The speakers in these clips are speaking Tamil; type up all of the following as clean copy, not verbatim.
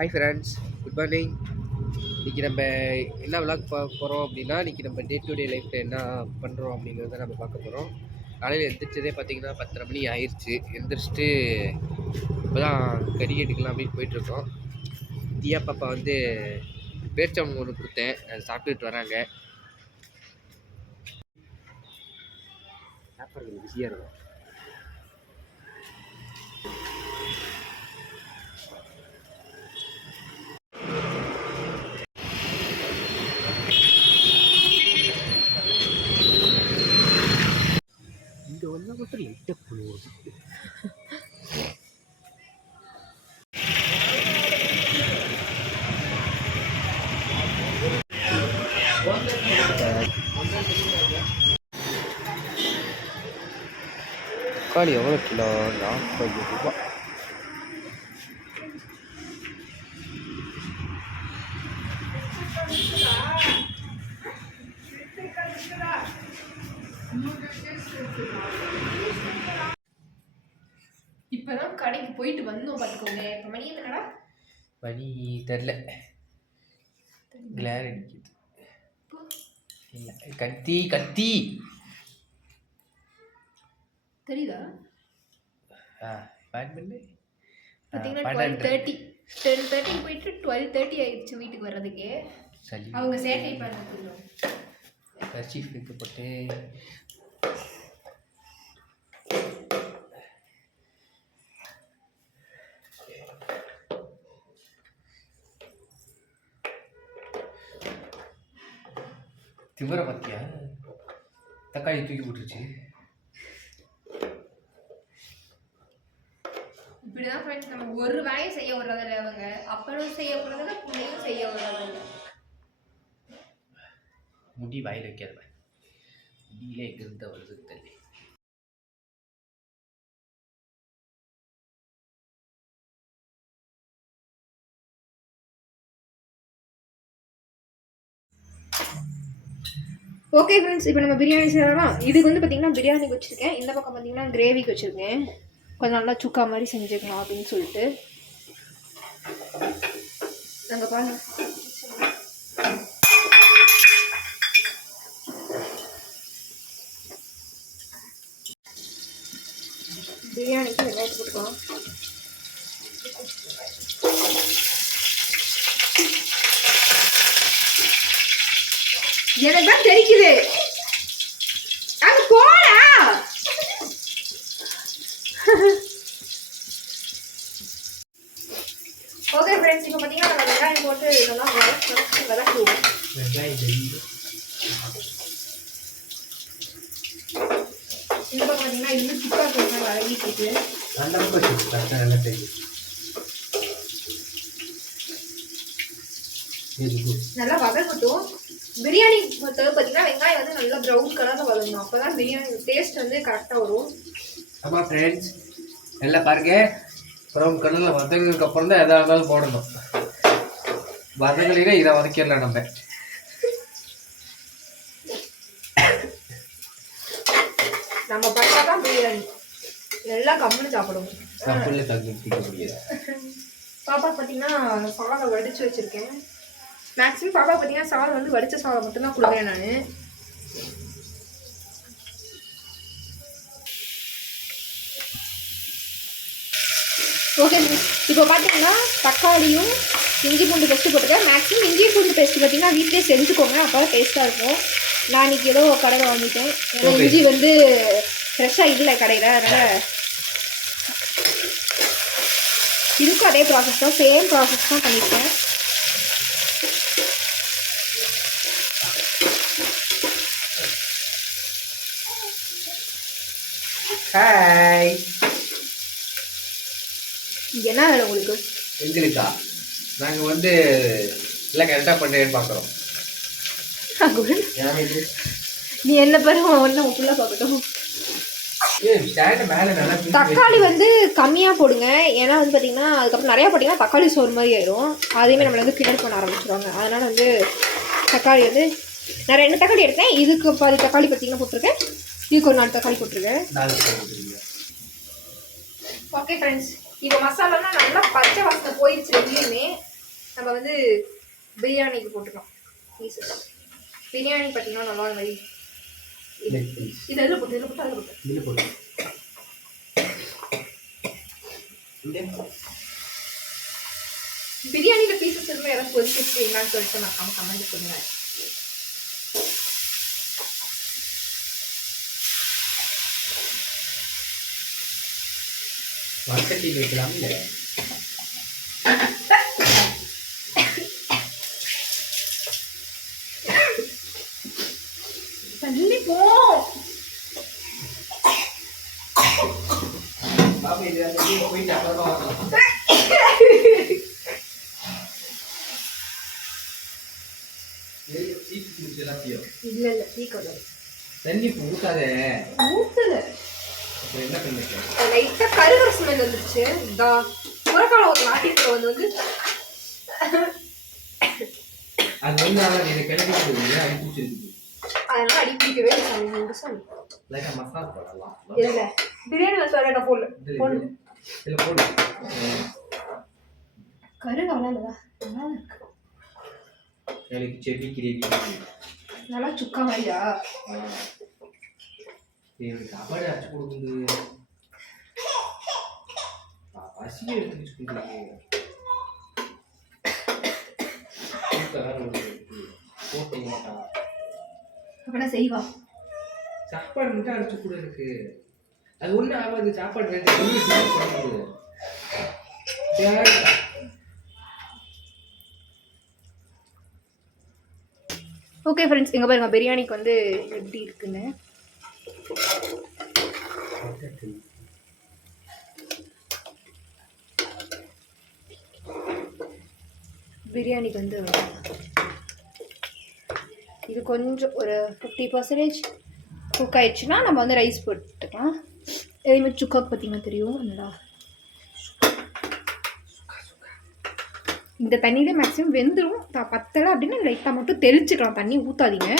Hi friends, good morning. இன்றைக்கி நம்ம என்ன விளாக் பார்க்க போகிறோம் அப்படின்னா, இன்றைக்கி நம்ம டே டு டே லைஃப்பில் என்ன பண்ணுறோம் அப்படிங்கிறத நம்ம பார்க்க போகிறோம். காலையில் எழுந்திரிச்சதே பார்த்திங்கன்னா 10:30 மணி ஆயிடுச்சு. எழுந்திரிச்சிட்டு இப்போ தான் கறி எடுக்கலாம் அப்படின்னு போயிட்டுருக்கோம். தியா பாப்பா வந்து பேர்ச்சம்பழம் ஒன்று கொடுத்தேன், அதை சாப்பிட்டுட்டு வராங்க. சாப்பிட்றது பிஸியாக இருக்கும். இங்கே வந்து மட்டும் லைட்டாக பண்ணுவோம். தக்காளி எவ்வளோ கிலோ? 40 ரூபா. இப்பதான் கடைக்கு போயிட்டு வந்தோம் பார்த்துக்கோங்க. இப்போ மணி என்னடா? மணி தெரில, கிளார் அடிக்குது. இல்லை, கத்தி கத்தி தெரியுதா? பார்த்தீங்கன்னா 10:30 போயிட்டு 12:30 ஆயிடுச்சு வீட்டுக்கு வர்றதுக்கே. அவங்க சேட்டை பண்ணுறது கர்ச்சீஃப் வைக்கப்பட்டு திவரை பற்றியா தக்காளி தூக்கி போட்டுருச்சு. இப்படிதான் ஃப்ரெண்ட்ஸ், நம்ம ஒரு வேலையும் செய்ய விடுறதில்ல. அவங்க அப்பனும் செய்ய விடுறதில்ல, பிள்ளையும் செய்ய விடுறதில்ல. முடி வாயில் வைக்கிறவ முடியிலே எங்கிருந்த வருது தெரியல. ஓகே ஃப்ரெண்ட்ஸ், இப்போ நம்ம பிரியாணி செய்யலாம். இதுக்கு வந்து பார்த்தீங்கன்னா பிரியாணிக்கு வச்சுருக்கேன். இந்த பக்கம் பார்த்தீங்கன்னா கிரேவிக்கு வச்சுருக்கேன். கொஞ்சம் நல்லா சுக்கா மாதிரி செஞ்சுக்கலாம் அப்படின்னு சொல்லிட்டு நாங்கள் பாருங்க. பிரியாணிக்கு வெங்காயத்தை போட்டுக்கலாம். எனக்கு தான் தெரிக்குது, அங்க போடா. ஓகே ஃப்ரெண்ட்ஸ், இப்போ பார்த்தீங்கன்னா நம்ம வெங்காயம் போட்டு இதெல்லாம் வதக்குவோம். இந்த பக்கம் பார்த்தீங்கன்னா இன்னும் சுக்கா கொஞ்சம் வதக்கிட்டு இருக்கு. நல்லா வதக்கட்டும். பிரியாணி பொறுத்தவரை பார்த்தீங்கன்னா வெங்காயம் வந்து நல்லா ப்ரௌன் கலரில் வதங்கணும். அப்போ தான் பிரியாணி டேஸ்ட் வந்து கரெக்டாக வரும். ஆமாம் ஃப்ரெண்ட்ஸ், எல்லாம் பாருங்க, ப்ரௌன் கலரில் வதங்கினதுக்கு அப்புறம் தான் எதாக இருந்தாலும் போடணும். வதங்கலைன்னா இதை வதக்கிடலாம். நம்ம பார்த்தா தான் பிரியாணி எல்லாம் கம்முன்னு சாப்பிடுவோம். பாப்பா பார்த்தீங்கன்னா சாதம் வடித்து வச்சுருக்கேன். மேக்ஸிமம் பாப்பா பார்த்தீங்கன்னா சாதம் வந்து வடித்த சாதம் மட்டும்தான் கொடுக்குறேன் நான். ஓகே, இப்போ பார்த்தீங்கன்னா தக்காளியும் இஞ்சி பூண்டு பேஸ்ட்டு போட்டுருக்கேன். மேக்ஸிமம் இஞ்சி பூண்டு பேஸ்ட்டு பார்த்தீங்கன்னா வீட்டிலே செஞ்சுக்கோங்க, அப்போ தான் டேஸ்ட்டாக இருக்கும். நான் இன்றைக்கி ஏதோ கடையில் வாங்கிட்டேன். ஏன்னா இஞ்சி வந்து ஃப்ரெஷ்ஷாக இல்லை கடையில், அதனால் இதுக்கும் அதே ப்ராசஸ் தான், சேம் ப்ராசஸ் தான் பண்ணியிருக்கேன். ஹாய், என்ன வேலை உங்களுக்கு? எங்களுக்கா? நாங்கள் வந்து எல்லாம் கரெக்டாக பண்ணுறேன்னு பார்க்குறோம். நீ என்ன பாருங்க, ஒன்றும் ஃபுல்லாக பார்க்கட்டும். தக்காளி வந்து கம்மியாக போடுங்க, ஏன்னா வந்து பார்த்தீங்கன்னா அதுக்கப்புறம் நிறையா போட்டிங்கன்னா தக்காளி சோறு மாதிரி ஆயிடும். அதேமாதிரி நம்மளை வந்து கிண்டல் பண்ண ஆரம்பிச்சிடுவாங்க. அதனால் வந்து தக்காளி வந்து நான் 2 தக்காளி எடுத்தேன். இதுக்கு பாதி தக்காளி பார்த்தீங்கன்னா போட்டிருக்கேன், இதுக்கு ஒரு 4 தக்காளி போட்டிருக்கேன். ஓகே ஃப்ரெண்ட்ஸ், இப்போ மசாலாலாம் நல்லா பச்சை வாசனை போயிடுச்சு ரெண்டுலேயுமே. நம்ம வந்து பிரியாணிக்கு போட்டுக்கலாம் பீசஸ். பிரியாணி பார்த்தீங்கன்னா நல்லா இந்த மாதிரி இது எதில் போட்டு அதில் போட்டு பிரியாணியில் பீசஸ் இருந்தால் யாராவது கொதிச்சு வச்சுருக்கீங்களான்னு சொல்லிட்டு நான் கமெண்ட் பண்ணுவேன். வடக்கட்டி வைக்கலாம் இல்லை தள்ளி போ. போயிட்டு அப்புறமா இல்ல இல்ல சீக்கிரம் தண்ணி ஊத்தாத ஊத்துல என்ன பண்ணிருக்கேன் லைட்டா கருகிற ஸ்மெல் வந்துருச்சு. இந்த புறக்கால ஒரு நாட்டிக்குள்ள வந்து அது வந்து எனக்கு கிளம்பி அடி பிடிச்சிருக்கு. அதனால அடி பிடிக்கவே லைட்டா மசாலா போடலாம். இல்ல பிரியாணி மசாலா என்ன போடல இல்ல போடு கருகால நல்லா இருக்கு. எனக்கு செடி கிரேவி நல்லா சுக்கா மாதிரியா சாப்பாடு அரைச்சு கொடுக்குது. பசியை எடுத்து போட்ட மாட்டா அப்படின்னா செய்வா. சாப்பாடு மட்டும் அரைச்சு கூட இருக்கு. அது ஒண்ணு ஆகாது. சாப்பாடு ஓகே ஃப்ரெண்ட்ஸ், இங்கே பாருங்க பிரியாணிக்கு வந்து எப்படி இருக்குன்னு. பிரியாணிக்கு வந்து இது கொஞ்சம் ஒரு 50% குக் ஆயிடுச்சுன்னா நம்ம வந்து ரைஸ் போட்டுக்கலாம். இதேமாதிரி சுக்காக்கு பார்த்தீங்கன்னா தெரியும். என்னடா இந்த தண்ணியிலே மேக்ஸிமம் வெந்துடும். பத்தலை அப்படின்னா லைட்டாக மட்டும் தெளிச்சுக்கலாம், தண்ணி ஊற்றாதீங்க.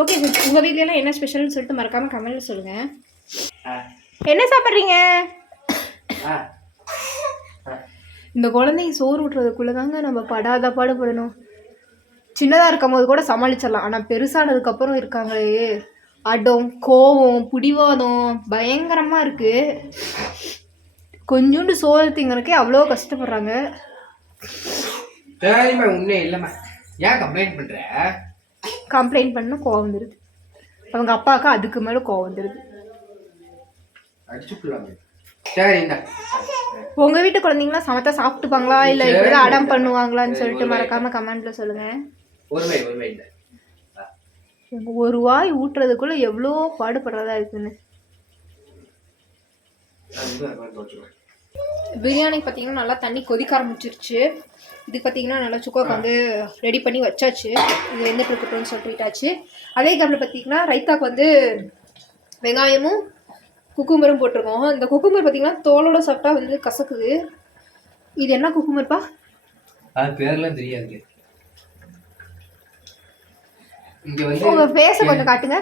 ஓகே சார், உங்கள் வீட்லலாம் என்ன ஸ்பெஷல்னு சொல்லிட்டு மறக்காமல் கமெண்ட்டில் சொல்லுங்கள். என்ன சாப்பிட்றீங்க? இந்த குழந்தைங்க சோறு ஊட்டுறதுக்குள்ளே தாங்க நம்ம படாத பாடுபடணும். சின்னதாக இருக்கும் போது கூட சமாளிச்சிடலாம், ஆனால் பெருசானதுக்கப்புறம் இருக்காங்களே அடம், கோவம், பிடிவாதம் பயங்கரமாக இருக்குது. கொஞ்சோண்டு சோறு திங்கிறக்கே அவ்வளோ கஷ்டப்படுறாங்க. உண்மையே இல்லைம்மா, ஏன் கம்ப்ளைண்ட் பண்ணுற? கம்ப்ளைண்ட் பண்ண கோவம் வந்துடுது. அவங்க அப்பாவுக்கு அதுக்கு மேலே கோவம் வந்துடுது. உங்கள் வீட்டு குழந்தைங்களாம் சமத்தா சாப்பிட்டுப்பாங்களா இல்லை இப்படிதான் அடம் பண்ணுவாங்களான்னு சொல்லிட்டு மறக்காமல் கமெண்ட்டில் சொல்லுங்கள். ஒரு வாய் ஊட்டுறதுக்குள்ள எவ்வளோ பாடுபடுறதா இருக்குன்னு. பிரியாணி பார்த்தீங்கன்னா நல்லா தண்ணி கொதிக்க ஆரம்பிச்சிருச்சு. இதுக்கு பார்த்தீங்கன்னா நல்லா சுக்காக்கு வந்து ரெடி பண்ணி வச்சாச்சு. இது வெந்துட்டு இருக்கட்டும்னு சொல்லிட்டாச்சு. அதே கேப்பில் பார்த்தீங்கன்னா ரைத்தாக்கு வந்து வெங்காயமும் குக்கும்பரும் போட்டிருக்கோம். இந்த குக்கும்பர் பார்த்தீங்கன்னா தோலோட சாப்பிட்டா வந்து கசக்குது. இது என்ன குக்கும்பர்ப்பா? பேர்லாம் தெரியாது. இங்க வந்து உங்க ஃபேஸை கொஞ்சம் காட்டுங்க.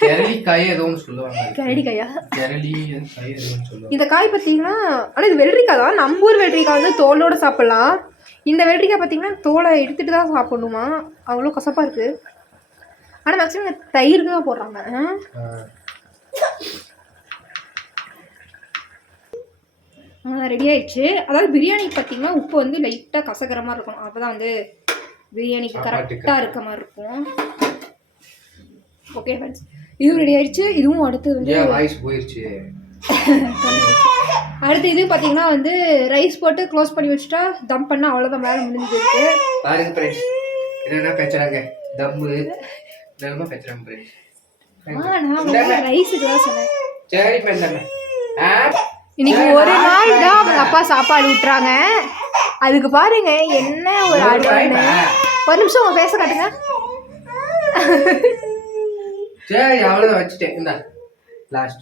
கரளிக்காய் ஏதோ ஒன்று சொல்லுவாங்க. கரடிக்காயா? கரளிக்காய் ஏதோ ஒன்று சொல்லுவாங்க. இந்த காய் பார்த்தீங்கன்னா ஆனால் இது வெள்ளரிக்காய் தான். நம்ம ஊர் வெள்ளரிக்காய் வந்து தோலோடு சாப்பிட்லாம். இந்த வெள்ளரிக்காய் பார்த்தீங்கன்னா தோலை எடுத்துகிட்டு தான் சாப்பிடணுமா, அவ்வளோ கசப்பாக இருக்குது. ஆனால் மேக்ஸிமம் தயிருக்கு தான் போடுறாங்க. ரெடி ஆயிடுச்சு. அதாவது பிரியாணிக்கு பார்த்தீங்கன்னா உப்பு வந்து லைட்டாக கசக்கிற மாதிரி இருக்கணும். அப்போ தான் வந்து பிரியாணிக்கு கரெக்டாக இருக்க மாதிரி இருக்கும். ஓகே ஃப்ரெண்ட்ஸ், இதுவும் ரெடி ஆயிடுச்சு. இதுவும் அடுத்தது வந்து போயிடுச்சு. அடுத்து இது பார்த்தீங்கன்னா வந்து ரைஸ் போட்டு க்ளோஸ் பண்ணி வச்சுட்டா தம் பண்ணால் அவ்வளோதான், வேலை முடிஞ்சிருக்கு. பாருங்க ஃப்ரெண்ட்ஸ், என்னென்ன பேசுகிறாங்க, தம்மு என்னென்னமோ பேசுகிறாங்க ஃப்ரெண்ட்ஸ். நான் ரைஸுக்கு தான் சொன்னேன். சரி பேசுங்க. இன்னைக்கு ஒரு நாள் தான் அவங்க அப்பா சாப்பாடு விட்டுறாங்க. அதுக்கு பாருங்க என்ன ஒரு ஆடுவாங்க. ஒரு நிமிஷம் உங்க பேச காட்டுங்க. சரி அவ்வளோதான் வச்சுட்டேன். இந்த லாஸ்ட்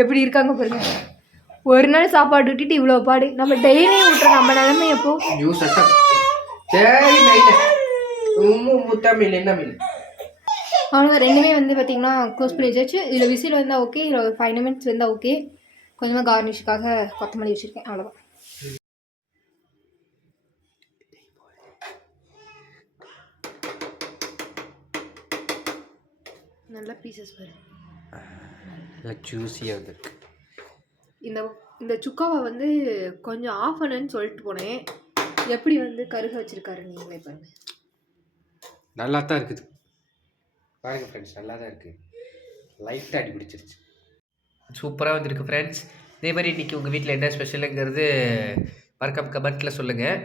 எப்படி இருக்காங்க பாருங்க. ஒரு நாள் சாப்பாடு விட்டுட்டு இவ்வளோ பாடு. நம்ம டெய்லியும் விட்டுறோம். நம்ம நிலைமை எப்போ? சரி மீன் முத்தா மீன் என்ன மீன்? அவ்வளோதான் ரெண்டுமே வந்து பார்த்தீங்கன்னா க்ளோஸ் பண்ணி வச்சாச்சு. இதில் விசில் வந்தால் ஓகே, இதில் ஒரு 5 நிமிட்ஸ் வந்தால் ஓகே. கொஞ்சமாக கார்னிஷ்க்காக கொத்தமல்லி வச்சுருக்கேன், அவ்வளோதான். நல்லா பீசஸ் வரும், நல்லா ஜூஸியாக வந்துருக்கு. இந்த இந்த சுக்காவை வந்து கொஞ்சம் ஆஃப் பண்ணுன்னு சொல்லிட்டு போனேன். எப்படி வந்து கருக வச்சிருக்காரு நீங்களே பாருங்க. நல்லா தான் இருக்குது பாருங்கள் ஃப்ரெண்ட்ஸ், நல்லா தான் இருக்குது. லைட்டாக அடி பிடிச்சிருச்சு. சூப்பராக வந்திருக்கு ஃப்ரெண்ட்ஸ். இதே மாதிரி இன்றைக்கி உங்கள் வீட்டில் என்ன ஸ்பெஷலுங்கிறது மறக்காம கமெண்ட்டில் சொல்லுங்கள்.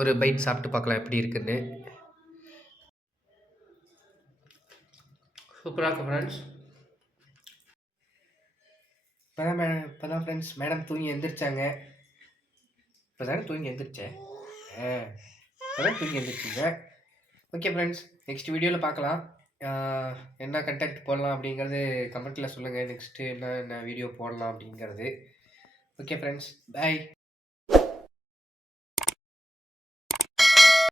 ஒரு பைட் சாப்பிட்டு பார்க்கலாம் எப்படி இருக்குன்னு. சூப்பராக இருக்கும் ஃப்ரெண்ட்ஸ். இப்போ தான் ஃப்ரெண்ட்ஸ் மேடம் தூங்கி எழுந்திரிச்சாங்க. இப்போ தானே தூங்கி எழுந்திரிச்சேன். இப்போ தான் தூங்கி எழுந்திரிச்சிங்க. ஓகே ஃப்ரெண்ட்ஸ், நெக்ஸ்ட் வீடியோவில் பார்க்கலாம். என்ன கண்டென்ட் போடலாம் அப்படிங்கிறது கமெண்ட்டில் சொல்லுங்கள். நெக்ஸ்ட்டு என்ன வீடியோ போடலாம் அப்படிங்கிறது. ஓகே ஃப்ரெண்ட்ஸ், பாய்.